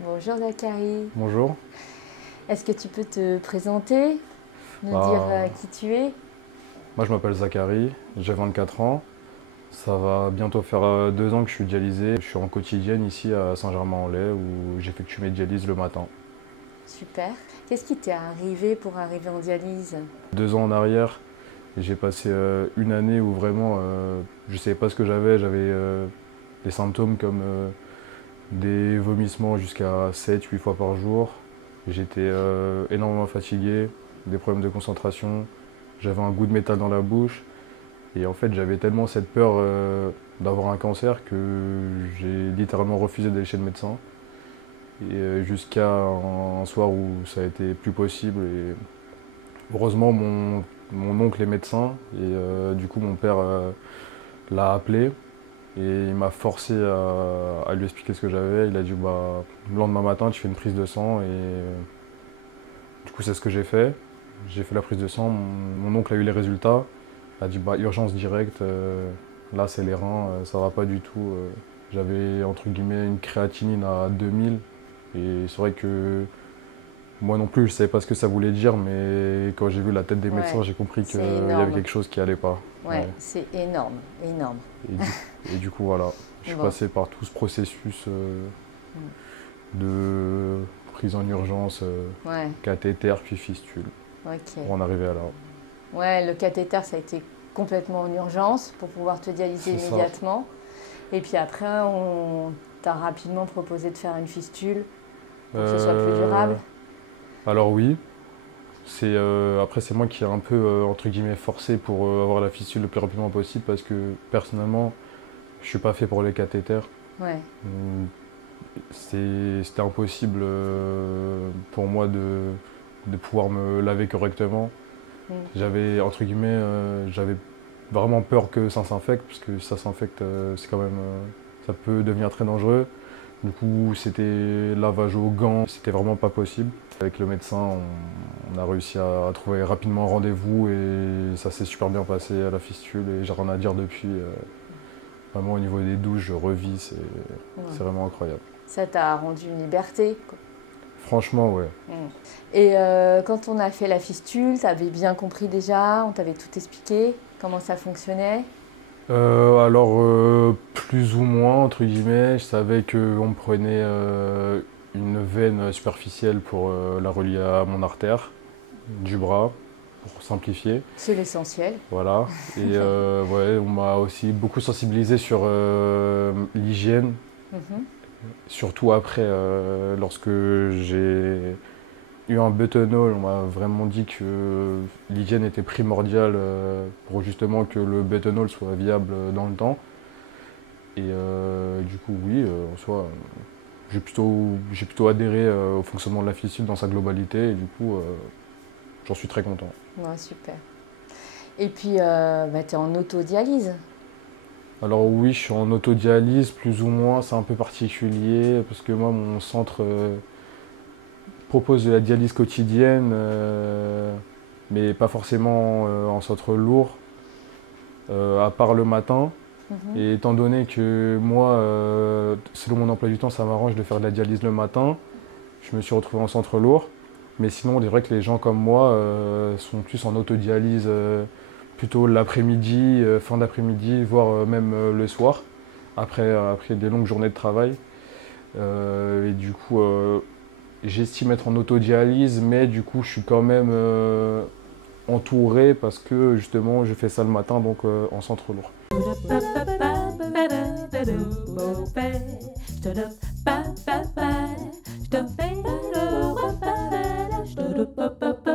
Bonjour Zachary. Bonjour. Est-ce que tu peux te présenter, nous dire qui tu es? Moi je m'appelle Zachary, j'ai 24 ans. Ça va bientôt faire 2 ans que je suis dialysé. Je suis en quotidienne ici à Saint-Germain-en-Laye où j'effectue mes dialyses le matin. Super. Qu'est-ce qui t'est arrivé pour arriver en dialyse? 2 ans en arrière, j'ai passé une année où vraiment je ne savais pas ce que j'avais. J'avais des symptômes comme des vomissements jusqu'à 7-8 fois par jour. J'étais énormément fatigué, des problèmes de concentration. J'avais un goût de métal dans la bouche. Et en fait, j'avais tellement cette peur d'avoir un cancer que j'ai littéralement refusé d'aller chez le médecin. Et jusqu'à un soir où ça a été plus possible. Et heureusement, mon oncle est médecin. Et du coup, mon père l'a appelé. Et il m'a forcé à lui expliquer ce que j'avais. Il a dit, bah, le lendemain matin, tu fais une prise de sang. Et du coup, c'est ce que j'ai fait. J'ai fait la prise de sang. Mon oncle a eu les résultats. Il a dit, bah, urgence directe. Là, c'est les reins. Ça va pas du tout. J'avais, entre guillemets, une créatinine à 2000. Et c'est vrai que moi non plus, je savais pas ce que ça voulais dire. Mais quand j'ai vu la tête des médecins, j'ai compris qu'il y avait quelque chose qui allait pas. Ouais, c'est énorme, énorme. Et du coup, voilà, je suis passé par tout ce processus de prise en urgence, cathéter puis fistule, pour en arriver à là. Ouais, le cathéter, ça a été complètement en urgence pour pouvoir te dialyser immédiatement. Et puis après, on t'a rapidement proposé de faire une fistule pour que ce soit plus durable. Alors oui. Après, c'est moi qui ai un peu, entre guillemets, forcé pour avoir la fistule le plus rapidement possible parce que personnellement, je ne suis pas fait pour les cathéters. Ouais. C'était impossible pour moi de pouvoir me laver correctement. J'avais, entre guillemets, j'avais vraiment peur que ça s'infecte parce que ça s'infecte, c'est quand même, ça peut devenir très dangereux. Du coup, c'était lavage aux gants, c'était vraiment pas possible. Avec le médecin, on a réussi à trouver rapidement un rendez-vous et ça s'est super bien passé à la fistule et j'ai rien à dire depuis. Vraiment au niveau des douches, je revis, c'est vraiment incroyable. Ça t'a rendu une liberté, quoi. Franchement, ouais. Et quand on a fait la fistule, t'avais bien compris déjà, on t'avait tout expliqué, comment ça fonctionnait? Alors, plus ou moins, entre guillemets, je savais qu'on me prenait une veine superficielle pour la relier à mon artère du bras, pour simplifier. C'est l'essentiel. Voilà. Et ouais, on m'a aussi beaucoup sensibilisé sur l'hygiène, surtout après, lorsque j'ai eu un buttonol, on m'a vraiment dit que l'hygiène était primordiale pour justement que le buttonol soit viable dans le temps. Et du coup, oui, en soi, j'ai plutôt adhéré au fonctionnement de la fistule dans sa globalité et du coup, j'en suis très content. Ouais, super. Et puis, tu es en autodialyse? Alors oui, je suis en autodialyse, plus ou moins, c'est un peu particulier parce que moi, mon centre propose de la dialyse quotidienne, mais pas forcément en centre lourd, à part le matin. Et étant donné que moi, selon mon emploi du temps, ça m'arrange de faire de la dialyse le matin, je me suis retrouvé en centre lourd. Mais sinon, c'est vrai que les gens comme moi sont plus en autodialyse plutôt l'après-midi, fin d'après-midi, voire même le soir, après des longues journées de travail. Et du coup, j'estime être en autodialyse, mais du coup, je suis quand même entouré parce que justement, je fais ça le matin, donc en centre lourd. Ba ba ba